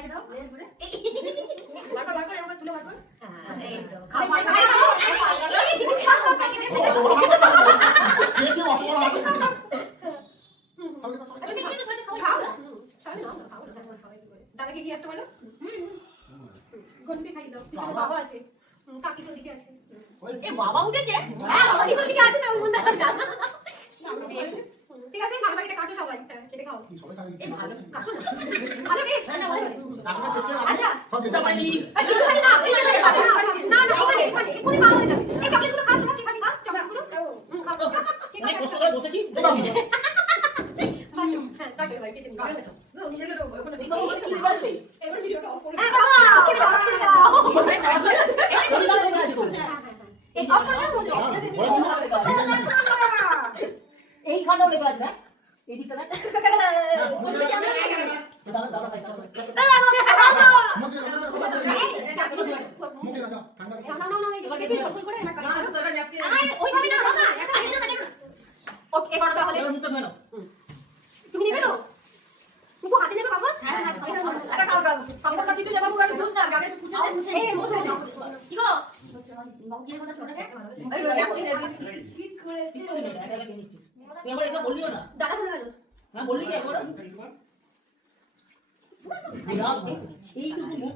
খাইতে দাও ঘুরে বারবার বারবার এরকম তুলে বারবার এই তো খাও খাই খাই দাও জানাকে কি আসতে বলো গন্ডিতে খাই দাও পিছনে বাবা আছে কাকি তো দিকে আছে এ বাবা উঠেছে হ্যাঁ বাবা কি দিকে আছে না ওই মধ্যে ঠিক আছে মামা এটা কাটো সবাই কেটে খাও এ ভালো কাটো না ভালো টেস্ট না আচ্ছা তোমারি না এখানে এক্ষুনি খাওয়া হয়ে যাবে এই চকলেটগুলো খাও তোমরা কি খাবি খা চকলেটগুলো খাও অনেক কষ্ট করে বসেছি হ্যাঁ কাটো ভাই কেটে নিও নিজেকে রোগ ওখানে দেখো কি বাজবে এবার ভিডিওটা অফ করে হ্যাঁ এই অফ করে দাও এই খানাও লেগে আছে এই দিকটা দেখ তুমি নেবে তো তুমি হাতে নেবে বাবা কি গো বললিও না দাদা কোথায় গেল বললি কি একবার এইটুকু মুখটা